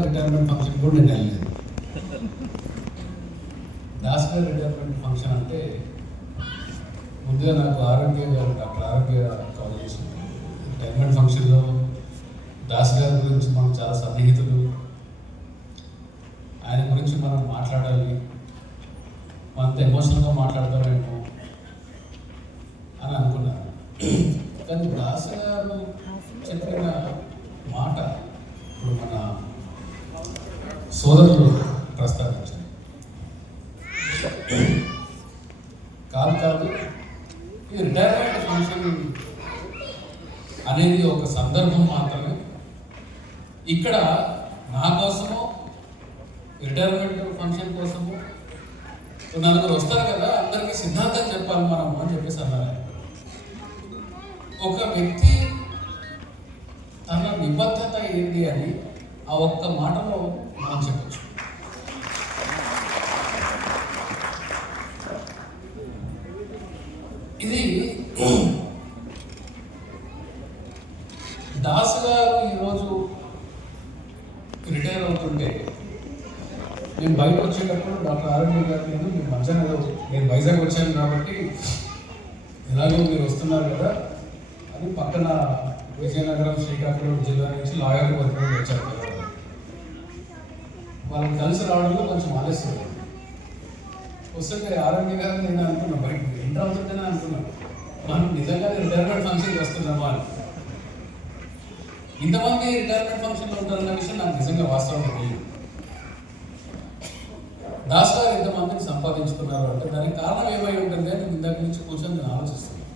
గారు retirement function కూడా నేను వెళ్ళలేదు. దాస్ గారు రిటైర్మెంట్ ఫంక్షన్ అంటే ముందుగా నాకు ఆరోగ్య గారు డాక్టర్ ఆరోగ్య కాల్ చేసి రిటైర్మెంట్ ఫంక్షన్లో దాస్ గారి గురించి మనకు చాలా సన్నిహితులు, ఆయన గురించి మనం మాట్లాడాలి, అంత ఎమోషనల్గా మాట్లాడతామేమో అని అనుకున్నాను. కానీ దాస్ గారు చెప్పిన మాట ఇప్పుడు మన సోదరులు ప్రస్తావించారు. కాదు ఈ రిటైర్మెంట్ ఫంక్షన్ అనేది ఒక సందర్భం మాత్రమే. ఇక్కడ నా కోసము రిటైర్మెంట్ ఫంక్షన్ కోసము నలుగురు వస్తారు కదా, అందరికీ సిద్ధాంతం చెప్పాలి మనము అని చెప్పేసి అన్నారు. ఒక వ్యక్తి తన నిబద్ధత ఏంటి అని ఆ ఒక్క మాటలో మనం చెప్పచ్చు. ఇది దాస్ గారు ఈరోజు రిటైర్ అవుతుంటే నేను బయట వచ్చేటప్పుడు డాక్టర్ ఆరోగ్య గారు నేను మధ్యాహ్నం నేను వైజాగ్ వచ్చాను కాబట్టి ఎలాగో మీరు వస్తున్నారు కదా అని పక్కన విజయనగరం శ్రీకాకుళం జిల్లా నుంచి లాయర్లు వర్గంలో వచ్చారు కదా, వాళ్ళని కలిసి రావడంలో కొంచెం ఆలస్యం వస్తుంటే ఆరోగ్య గారు నేను అనుకున్నా బయట ఎంటర్ అవుతుంటేనే అనుకున్నాను మనం నిజంగా రిటైర్మెంట్ ఫంక్షన్కి వస్తున్నామా అని. ఇంతమంది రిటైర్మెంట్ ఫంక్షన్లో ఉంటారన్న విషయం నాకు నిజంగా వాస్తవంగా తెలియదు. దాస్ గారు ఇంతమందిని సంపాదించుకున్నారు అంటే దానికి కారణం ఏమై ఉంటుంది అని ఇందాక నుంచి కొంచెం నేను ఆలోచిస్తున్నాను.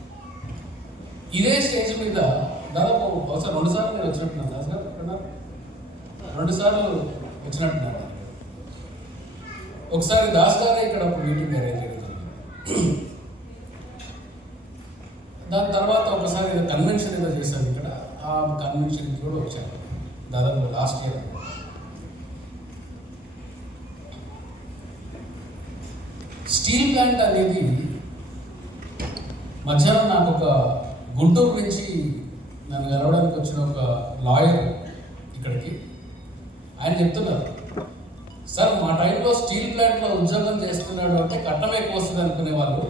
ఇదే స్టేజ్ మీద దాదాపు బహుశా 2 సార్లు నేను వచ్చినట్టున్నాను. దాస్ గారు ఎక్కడున్నారు? 2 సార్లు వచ్చినట్టున్నాను. ఒకసారి దాస్ గారే ఇక్కడ మీటింగ్ అరేంజ్ చేయడం జరిగింది. దాని తర్వాత ఒకసారి కన్వెన్షన్ ఏదో చేశాను ఇక్కడ, ఆ కన్వెన్షన్కి కూడా వచ్చాను దాదాపు లాస్ట్ ఇయర్. స్టీల్ ప్లాంట్ అనేది మధ్యాహ్నం నాకు ఒక గుంటూరు నుంచి నన్ను కలవడానికి వచ్చిన ఒక లాయర్ ఇక్కడికి ఆయన చెప్తున్నారు, సార్ మా టైంలో స్టీల్ ప్లాంట్లో ఉద్యోగం చేస్తున్నాడు అంటే కట్టం ఎక్కువ వస్తుంది అనుకునే వాళ్ళు,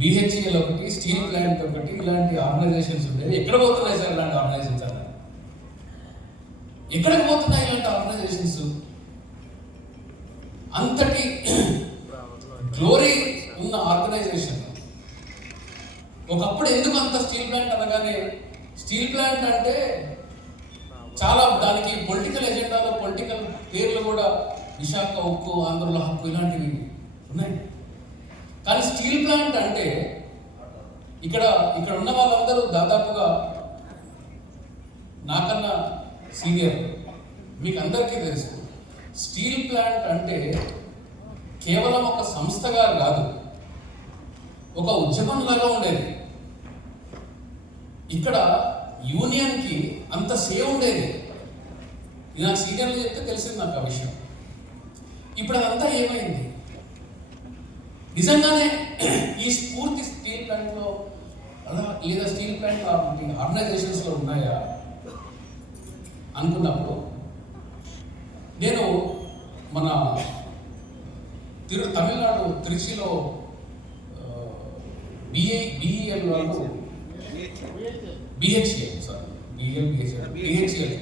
BHEL ఒకటి, స్టీల్ ప్లాంట్ ఒకటి, ఇలాంటి ఆర్గనైజేషన్స్ ఉండేవి. ఎక్కడ పోతున్నాయి సార్ ఇలాంటి ఆర్గనైజేషన్స్ అన్నారు. ఎక్కడికి పోతున్నాయి ఇలాంటి ఆర్గనైజేషన్స్? అంతటి గ్లోరీ ఉన్న ఆర్గనైజేషన్ ఒకప్పుడు ఎందుకు అంత స్టీల్ ప్లాంట్ అనగానే స్టీల్ ప్లాంట్ అంటే చాలా దానికి పొలిటికల్ ఎజెండాలో పొలిటికల్ పేర్లు కూడా విశాఖ ఉక్కు, ఆంధ్రుల హక్కు ఇలాంటివి ఉన్నాయి. కానీ స్టీల్ ప్లాంట్ అంటే ఇక్కడ ఉన్న వాళ్ళందరూ దాదాపుగా నాకన్నా సీనియర్, మీకు అందరికీ తెలుసు. స్టీల్ ప్లాంట్ అంటే కేవలం ఒక సంస్థగా కాదు, ఒక ఉద్యమంలాగా ఉండేది. ఇక్కడ యూనియన్కి అంత సేవ్ ఉండేది. ఇది నాకు సీనియర్లు చెప్తే తెలిసింది నాకు ఆ విషయం. ఇప్పుడు అదంతా ఏమైంది? నిజంగానే ఈ స్ఫూర్తి స్టీల్ ప్లాంట్లో అలా లేదా స్టీల్ ప్లాంట్ ఆర్గనైజేషన్స్లో ఉన్నాయా అనుకున్నప్పుడు నేను మన తమిళనాడు తిరుచిలో BHEL వాళ్ళు BHEL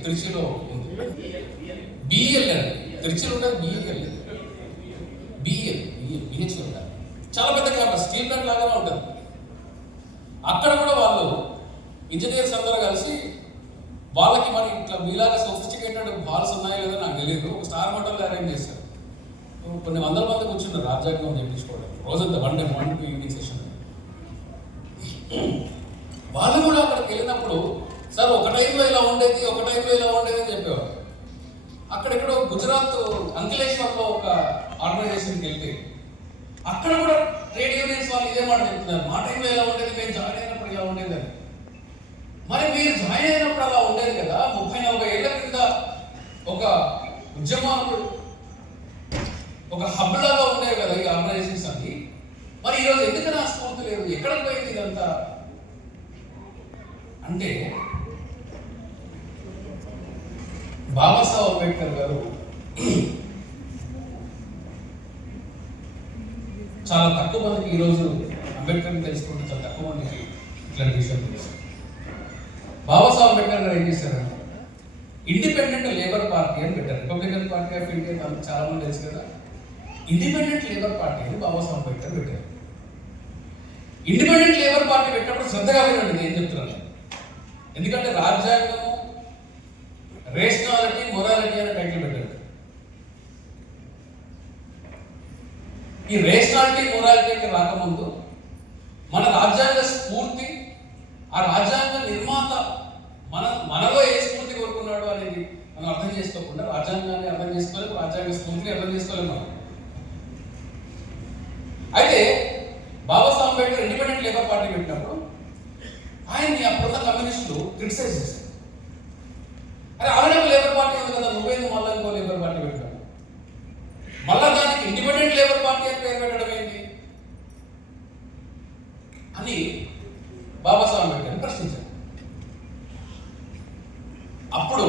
తిరుచిలో ఉంది. BEL తిరుచిలో ఉండదు, BHEL చాలా పెద్ద క్యాంపస్, స్టీల్ ప్లాంట్ లాగానే ఉంటుంది. అక్కడ కూడా వాళ్ళు ఇంజనీర్స్ అందరూ కలిసి వాళ్ళకి మరి ఇట్లా మీలాగా సోఫిస్టికేటెడ్ హాల్స్ ఉన్నాయో లేదో నాకు తెలియదు, ఒక స్టార్ హోటల్లో అరేంజ్ చేశారు. కొన్ని వందల మంది కూర్చున్నారు రాజ్యాంగం చెప్పించుకోవడం రోజంతా, 1 డే మార్నింగ్ ఈవినింగ్ సెషన్. వాళ్ళు కూడా అక్కడికి వెళ్ళినప్పుడు సార్ ఒక టైంలో ఇలా ఉండేది, ఒక టైంలో ఇలా ఉండేది అని చెప్పేవారు. అక్కడెక్కడో గుజరాత్ అంకలేశ్వర్లో ఒక ఆర్గనైజేషన్కి వెళ్తే అక్కడ కూడా ట్రేడ్ యూనియన్స్ వాళ్ళు ఇదే మాట చెప్తున్నారు, మా టైంలో ఇలా ఉండేది, మేము జాయిన్ అయినప్పుడు ఇలా ఉండేది అని. మరి మీరు జాయిన్ అయినప్పుడు అలా ఉండేది కదా, 30-40 ఏళ్ల కింద ఒక ఉద్యమాలు ఒక హబ్ లాగా ఉండేవి కదా ఈ ఆర్గనైజేషన్స్ అన్ని. మరి ఈరోజు ఎందుకని ఆ స్ఫూర్తి లేదు? ఎక్కడికి పోయింది ఇదంతా అంటే బాబాసాహెబ్ అంబేద్కర్ గారు చాలా తక్కువ మందికి ఈరోజు అంబేద్కర్ని తెలుసుకుంటే చాలా తక్కువ మందికి ఇట్లాంటి విషయం తెలుసు. బాబాసాహెబ్ అంబేద్కర్ గారు ఏం చేశారంటే ఇండిపెండెంట్ లేబర్ పార్టీ అని పెట్టారు. రిపబ్లికన్ పార్టీ ఆఫ్ ఇండియా చాలా మంది తెలుసు కదా. ఇండిపెండెంట్ లేబర్ పార్టీ అని బాబాసాహెబ్ అంబేద్కర్ పెట్టారు. ఇండిపెండెంట్ లేబర్ పార్టీ పెట్టినప్పుడు శ్రద్ధగా వినండి నేను ఏం చెప్తున్నాను. ఎందుకంటే రాజ్యాంగము రేషనాలిటీ మొరాలిటీ అనే టైటిల్ పెట్టారు. ఈ రేషనాలిటీ మొరాలిటీకి రాకముందు మన రాజ్యాంగ స్ఫూర్తి, ఆ రాజ్యాంగ నిర్మాత మనలో ఏ స్ఫూర్తి కోరుకున్నాడు అనేది మనం అర్థం చేసుకోకుండా రాజ్యాంగాన్ని అర్థం చేసుకోలేము, రాజ్యాంగ స్ఫూర్తిని అర్థం చేసుకోలేము మనం. అయితే Babasaheb Ambedkar independent labour party పెట్టినప్పుడు ఆయన్ని అప్పుడున్న కమ్యూనిస్టులు క్రిటిసైజ్ చేశారు. అరే ఆల్రెడీ లేబర్ పార్టీ ఉంది కదా, నువ్వేంది మళ్ళీ ఇంకో లేబర్ పార్టీ పెట్టావు, మళ్ళా దానికి ఇండిపెండెంట్ లేబర్ పార్టీ అని పేరు పెట్టడం ఏంటి అని బాబాసాహెబ్ అంబేద్కర్ ప్రశ్నించారు. అప్పుడు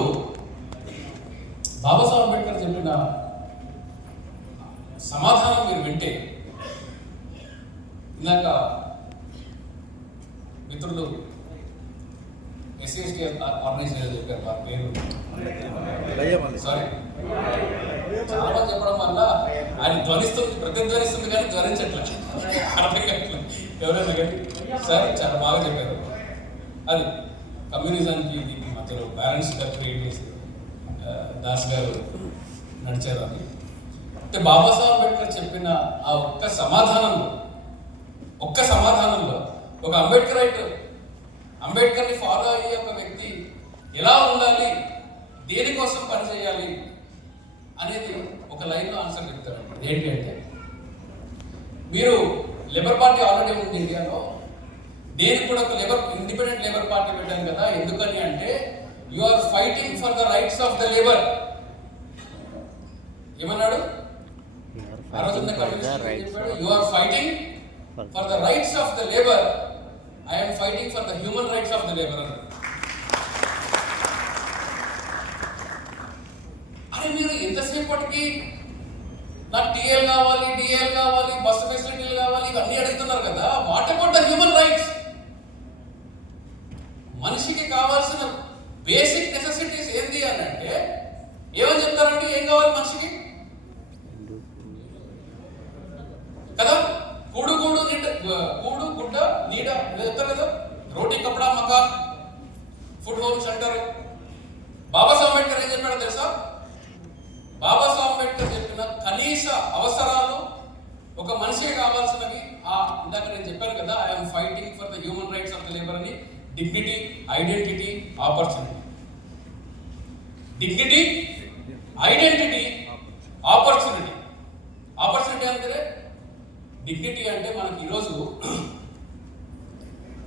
బాబాసాహెబ్ అంబేద్కర్ చెప్పిన సమాధానం మీరు వింటే, ఇందాక మిత్రులు ఎస్సీ ఆర్గనైజేషన్ చెప్పారు, వారి పేరు సారీ చాలా మంది చెప్పడం వల్ల ఆయన ధ్వనిస్తుంది, ప్రతిధ్వనిస్తుంది కానీ ధ్వనించట్లేదు, అర్థం కావట్లేదు ఎవరైనా కానీ. సార్ చాలా బాగా చెప్పారు. అది కమ్యూనిజానికి దీనికి మధ్యలో బ్యాలెన్స్ క్రియేట్ చేసి దాస్ గారు నడిచారు అని. అంటే బాబాసాహెబ్ అంబేద్కర్ చెప్పిన ఆ ఒక్క సమాధానంలో ఒక అంబేద్కర్ని ఫాలో అయ్యే ఒక వ్యక్తి ఎలా ఉండాలి, దేనికోసం పనిచేయాలి అనేది ఒక లైన్లో ఆన్సర్ చెప్తారు. ఏంటి అంటే, మీరు లేబర్ పార్టీ ఆల్రెడీ ఉంది ఇండియాలో, దేనికి కూడా ఒక ఇండిపెండెంట్ లేబర్ పార్టీ పెట్టాను కదా, ఎందుకని అంటే you are fighting for the rights of the labour. ఏమన్నాడు ఆ రోజు చెప్పాడు, you are fighting for the rights of the labour, I'm fighting for the human rights of the labour అన్నాడు. అరే మీరు ఎంతసేపటికి నాకు టీఎల్ కావాలి, డిఎల్ కావాలి, బస్సు ఫెసిలిటీలు కావాలి, ఇవన్నీ అడుగుతున్నారు కదా. What about the human rights? మనిషికి కావాల్సిన బేసిక్ నెసెసిటీస్ ఏంది అని అంటే ఏమని చెప్తారంటే, ఏం కావాలి మనిషికి కదా? కూడు గుడ్డ నీడ చెప్తారు కదా, రోటీ కపడా మకాన్, ఫుడ్ హోమ్స్ అంటారు. బాబాసాహెబ్ అంబేద్కర్ ఏం చెప్పాడో తెలుసా? బాబాసాహెబ్ అంబేద్కర్ చెప్పిన కనీస అవసరాలు ఒక మనిషికి కావాల్సినవి, ఇందాక నేను చెప్పాను కదా, I'm fighting for the human rights of the labour అని. Dignity, identity, opportunity. Dignity, identity, opportunity. Opportunity అంటే డిగ్నిటీ అంటే మనకి ఈరోజు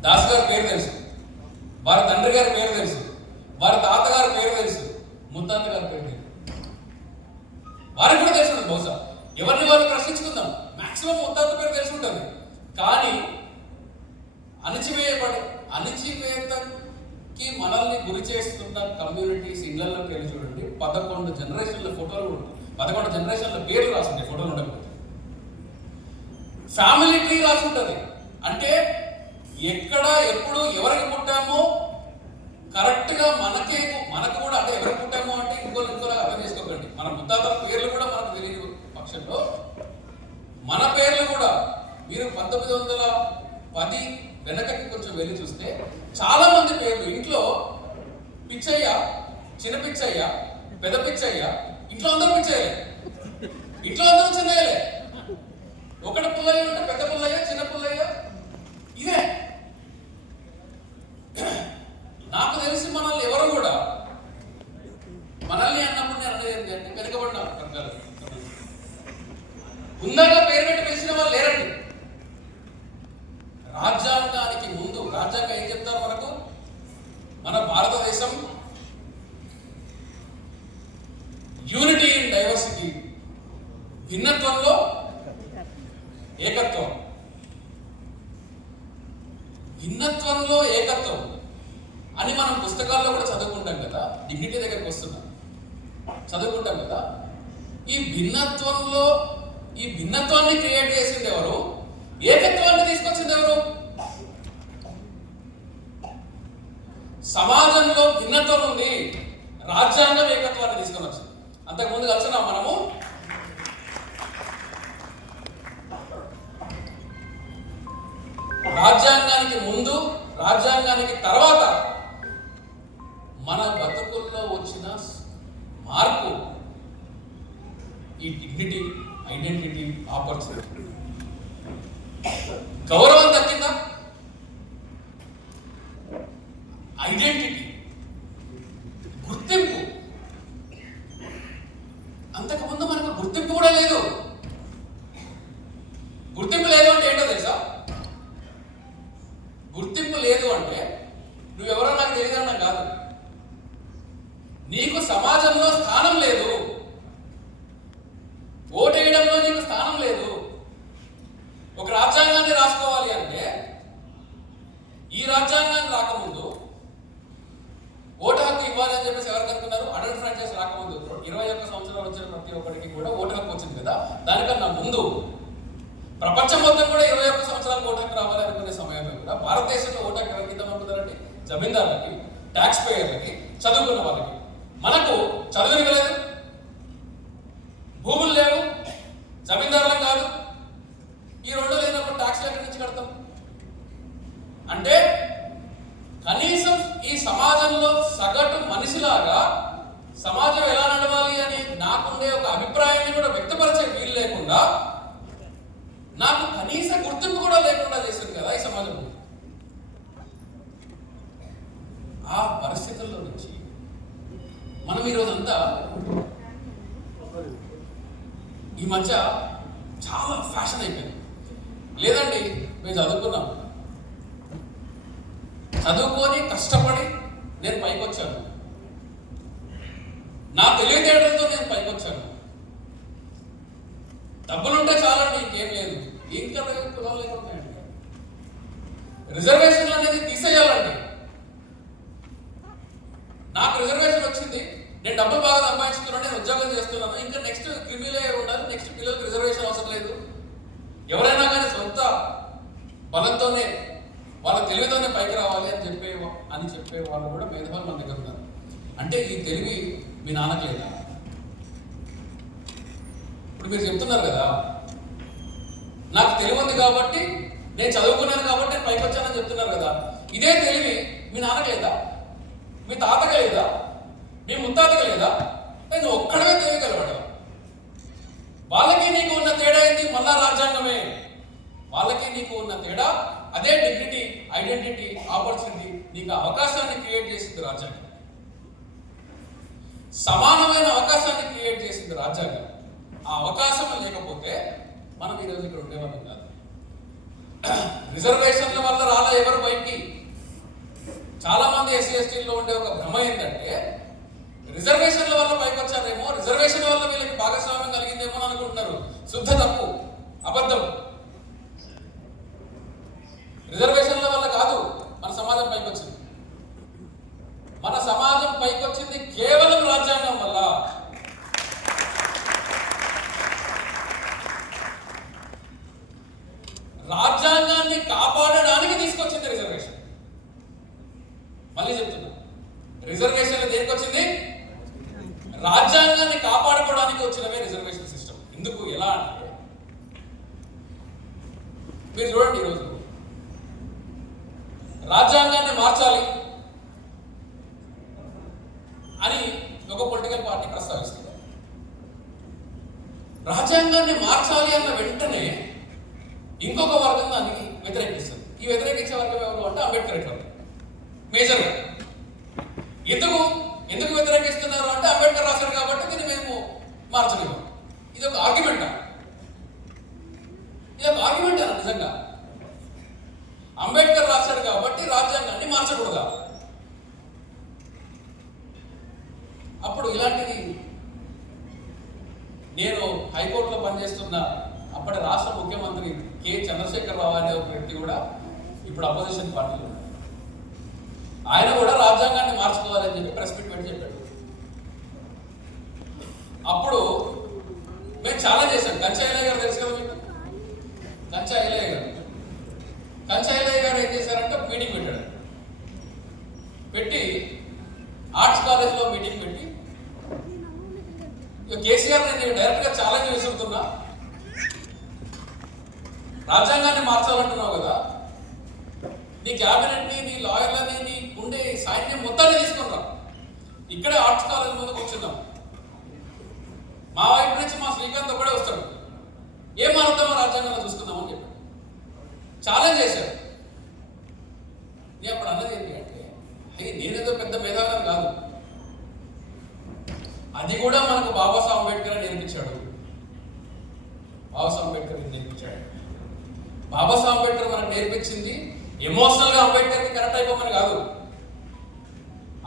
దాస్ గారి పేరు తెలుసు, వారి తండ్రి గారి పేరు తెలుసు, వారి తాతగారి పేరు తెలుసు, ముత్తాత గారి పేరు తెలుసు, వారికి కూడా తెలిసి ఉంటుంది. బహుశా ఎవరిని వాళ్ళు ప్రశ్నించుకుందాం, మాక్సిమం ముత్తాత పేరు తెలిసి ఉంటుంది. కానీ అణచివేతకి మనల్ని గురి చేస్తున్న కమ్యూనిటీస్ ఇళ్లలోకి వెళ్ళి చూడండి, 11 జనరేషన్ల ఫోటోలు ఉంటాయి, 11 జనరేషన్ల పేర్లు రాసుంటాయి, ఫోటోలు ఉండకపోతే. ఫ్యామిలీ ట్రీ రాసి ఉంటుంది. అంటే ఎక్కడ ఎప్పుడు ఎవరికి పుట్టామో కరెక్ట్గా మనకు కూడా, అంటే ఎవరికి పుట్టామో అంటే ఇంకోలా అర్థం చేసుకోకండి. మన ముత్తాతల పేర్లు కూడా మనకు తెలియని పక్షంలో మన పేర్లు కూడా మీరు 1910 వెనకకి కొంచెం వెళ్ళి చూస్తే చాలా మంది పేర్లు ఇంట్లో పిచ్చయ్య, చిన్న పిచ్చయ్య, పెద్ద పిచ్చయ్య, ఇంట్లో అందరూ పిచ్చయ్యలే, ఇంట్లో అందరూ చిన్నయ్యలే. ఒకటి పుల్లయ్య ఉంటే పెద్ద పుల్లయ్య, చిన్న పుల్లయ్య, ఇదే. నాకు తెలిసి మనల్ని ఎవరు కూడా మనల్ని అన్నప్పుడు నేను అనేది ఏంటంటే వెనుకబడిన వర్గాలు, ఉందాక పేరు పెట్టి పెంచిన వాళ్ళు లేరండి. రాజ్యాంగానికి ముందు రాజ్యాంగం ఏం చెప్తారు మనకు? మన భారతదేశం యూనిటీ ఇన్ డైవర్సిటీ, భిన్నత్వంలో ఏకత్వం, భిన్నత్వంలో ఏకత్వం అని మనం పుస్తకాల్లో కూడా చదువుకుంటాం కదా. డిగ్నిటీ దగ్గరికి వస్తున్నాం. చదువుకుంటాం కదా. ఈ భిన్నత్వంలో ఈ భిన్నత్వాన్ని క్రియేట్ చేసింది ఎవరు? ఏకత్వాన్ని తీసుకొచ్చింది ఎవరు? సమాజంలో భిన్నత్వం ఉంది, రాజ్యాంగం ఏకత్వాన్ని తీసుకొని వచ్చింది. అంతకుముందు కలిసిన మనము రాజ్యాంగానికి ముందు, రాజ్యాంగానికి తర్వాత మన బతుకుల్లో వచ్చిన మార్పు ఈ డిగ్నిటీ, ఐడెంటిటీ, ఆపర్చునిటీ. గౌరవం దక్కిందా? ఐడెంటిటీ, గుర్తింపు. అంతకుముందు మనకు గుర్తింపు కూడా లేదు. గుర్తింపు లేదు అంటే ఏంటో తెలుసా? గుర్తింపు లేదు అంటే నువ్వెవరో నాకు తెలియదన్నా కాదు, నీకు సమాజంలో స్థానం లేదు, ఓటేయడంలో నీకు స్థానం లేదు. ఒక రాజ్యాంగాన్ని రాసుకోవాలి అంటే ఈ రాజ్యాంగాన్ని రాకముందు ఓటు హక్కు ఇవ్వాలి అని చెప్పేసి ఎవరికి అనుకున్నారు? అడల్ట్ ఫ్రాంచైజ్ రాకముందు 21 సంవత్సరాలు వచ్చిన ప్రతి ఒక్కరికి కూడా ఓటు హక్కు వచ్చింది కదా. దానికన్నా ముందు ప్రపంచం మొత్తం కూడా 21 సంవత్సరాలు ఓటు హక్కు రావాలి అనుకునే సమయంలో కూడా భారతదేశంలో ఓటు హక్కు ఎవరి కింద అనుకున్నారంటే జమీందారులకి, ట్యాక్స్ పేయర్లకి, చదువుకున్న వాళ్ళకి. మనకు చదువుని లేదు, భూములు లేవు, జమీందారులం కాదు. ఈ రెండు లేనప్పుడు ట్యాక్స్లు ఎక్కడి నుంచి కడతాం? అంటే కనీసం ఈ సమాజంలో సగటు మనిషిలాగా సమాజం ఎలా నడవాలి అని నాకుండే ఒక అభిప్రాయాన్ని కూడా వ్యక్తపరిచే వీలు లేకుండా, నాకు కనీస గుర్తింపు కూడా లేకుండా చేసింది కదా ఈ సమాజం. ఆ పరిస్థితుల్లో నుంచి మనం ఈరోజంతా ఈ మధ్య చాలా ఫ్యాషన్ అయిపోయింది. లేదండి, మేము చదువుకున్నాం, చదువుకొని కష్టపడి నేను పైకి వచ్చాను, నా తెలివితేటలతో నేను పైకి వచ్చాను, డబ్బులుంటే చాలండి, ఇంకేం లేదు, ఇంకా కులాలు లేకుంటాయండి, రిజర్వేషన్ అనేది తీసేయాలండి, నాకు రిజర్వేషన్ వచ్చింది, నేను డబ్బులు బాగా సంపాదించుకున్నాను, నేను ఉద్యోగం చేస్తున్నాను, ఇంకా నెక్స్ట్ క్రిమిలే ఉండాలి, నెక్స్ట్ పిల్లలకు రిజర్వేషన్ అవసరం లేదు. ఎవరైనా కానీ సొంత బలంతోనే వాళ్ళ తెలివితోనే పైకి రావాలి అని చెప్పే వాళ్ళు కూడా మేధావులు మన దగ్గర ఉన్నారు. అంటే ఈ తెలివి మీ నాన్నకు లేదా? ఇప్పుడు మీరు చెప్తున్నారు కదా, నాకు తెలివి ఉంది కాబట్టి, నేను చదువుకున్నాను కాబట్టి నేను పైకి వచ్చానని చెప్తున్నారు కదా. ఇదే తెలివి మీ నాన్నకు లేదా? మీ తాతకు లేదా? మీ ముత్తాతకు లేదా? నేను ఒక్కడమే తెలియగలవాడు. వాళ్ళకి నీకు ఉన్న తేడా ఏంటి? మళ్ళా రాజ్యాంగమే. వాళ్ళకి నీకు ఉన్న తేడా అదే డిగ్నిటీ, ఐడెంటిటీ, ఆపర్చునిటీ. నీకు అవకాశాన్ని క్రియేట్ చేసింది రాజ్యాంగం, సమానమైన అవకాశాన్ని క్రియేట్ చేసింది రాజ్యాంగం. ఆ అవకాశం లేకపోతే మనం ఈరోజు ఇక్కడ ఉండేవాళ్ళం కాదు. రిజర్వేషన్ల వల్ల రాలా ఎవరు బయటికి? చాలా మంది ఎస్సీ ఎస్టీల్లో ఉండే ఒక భ్రమ ఏంటంటే రిజర్వేషన్ల వల్ల పైకి వచ్చారేమో, రిజర్వేషన్ వల్ల వీళ్ళకి భాగస్వామ్యం కలిగిందేమో అని అనుకుంటున్నారు. శుద్ధ తప్పు, అబద్ధం. రిజర్వేషన్ల వల్ల కాదు మన సమాజం పైకి వచ్చింది. మన సమాజం పైకి వచ్చింది కేవలం రాజ్యాంగం వల్ల. రాజ్యాంగాన్ని కాపాడడానికి తీసుకొచ్చింది రిజర్వేషన్. మళ్ళీ చెప్తున్నా, రిజర్వేషన్లు దేనికి వచ్చింది? రాజ్యాంగాన్ని కాపాడుకోవడానికి వచ్చినవే రిజర్వేషన్ సిస్టమ్. ఎందుకు, ఎలా అంటే మీరు చూడండి, ఈరోజు రాజ్యాంగాన్ని మార్చాలి అని ఒక పొలిటికల్ పార్టీ ప్రస్తావిస్తుంది. రాజ్యాంగాన్ని మార్చాలి అన్న వెంటనే ఇంకొక వర్గం దానికి వ్యతిరేకిస్తుంది. ఈ వ్యతిరేకించే వర్గం ఎవరు అంటే అంబేద్కర్ వర్గం మేజర్గా. ఎందుకు వ్యతిరేకిస్తున్నారు అంటే అంబేద్కర్ రాశారు కాబట్టి దీన్ని మేము మార్చలేము. ఇది ఒక ఆర్గ్యుమెంటా? ఇది ఒక ఆర్గ్యుమెంటా నిజంగా? అంబేద్కర్ రాశాడు కాబట్టి రాజ్యాంగాన్ని మార్చకూడదా? అప్పుడు ఇలాంటిది నేను హైకోర్టులో పనిచేస్తున్న అప్పటి రాష్ట్ర ముఖ్యమంత్రి కె చంద్రశేఖర్ రావు అనే ఒక వ్యక్తి కూడా ఇప్పుడు అపోజిషన్ పార్టీలో ఉన్నాడు. ఆయన కూడా రాజ్యాంగాన్ని మార్చుకోవాలని చెప్పి ప్రెస్ మీట్ పెట్టి చెప్పాడు. పెట్టి ఆర్ట్స్ కాలేజ్లో మీటింగ్ పెట్టి ఇక కేసీఆర్ నేను డైరెక్ట్గా ఛాలెంజ్ విసురుతున్నా, రాజ్యాంగాన్ని మార్చాలంటున్నావు కదా, నీ క్యాబినెట్ని, నీ లాయర్లని, నీ ఉండే సైన్యం మొత్తాన్ని తీసుకుని రా, ఇక్కడే ఆర్ట్స్ కాలేజ్ ముందు కూర్చుందాం, మా వైపు నుంచి మా శ్రీకాంత్ ఒకడే వస్తాడు, ఏం మారుద్దామో రాజ్యాంగంలో చూసుకుందామని చెప్పాడు, ఛాలెంజ్ చేశాడు. నేను అప్పుడు అన్నది ఏంటి అంటే, అయ్యి నేనేదో పెద్ద మేధావిని కాదు, అది కూడా మనకు బాబాసాహెబ్ అంబేద్కర్ నేర్పించాడు. బాబాసాహెబ్ అంబేద్కర్ నేర్పించాడు. బాబాసాహెబ్ అంబేద్కర్ మనకు నేర్పించింది ఎమోషనల్గా అంబేద్కర్కి కనెక్ట్ అయిపోమని కాదు,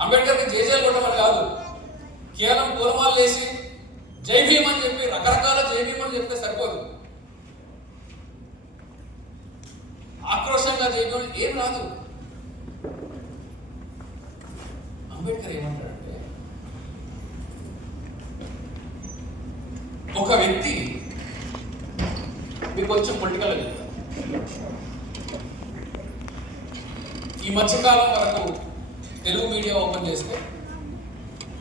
అంబేద్కర్కి జేజేలు కొట్టమని కాదు, కేవలం పూలమాలు వేసి జై భీమ్ అని చెప్పి రకరకాల జై భీమ్ అని చెప్తే సరిపోదు, ఆక్రోషంగా జై భీమ్ ఏం రాదు. అంబేద్కర్ ఏమంటాడంటే, ఒక వ్యక్తి మీకు కొంచెం పొలిటికల్ చెప్తారు, ఈ మధ్యకాలం వరకు తెలుగు మీడియా ఓపెన్ చేస్తే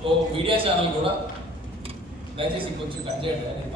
ఓ మీడియా ఛానల్ కూడా దయచేసి కొంచెం కట్ చేయండి అని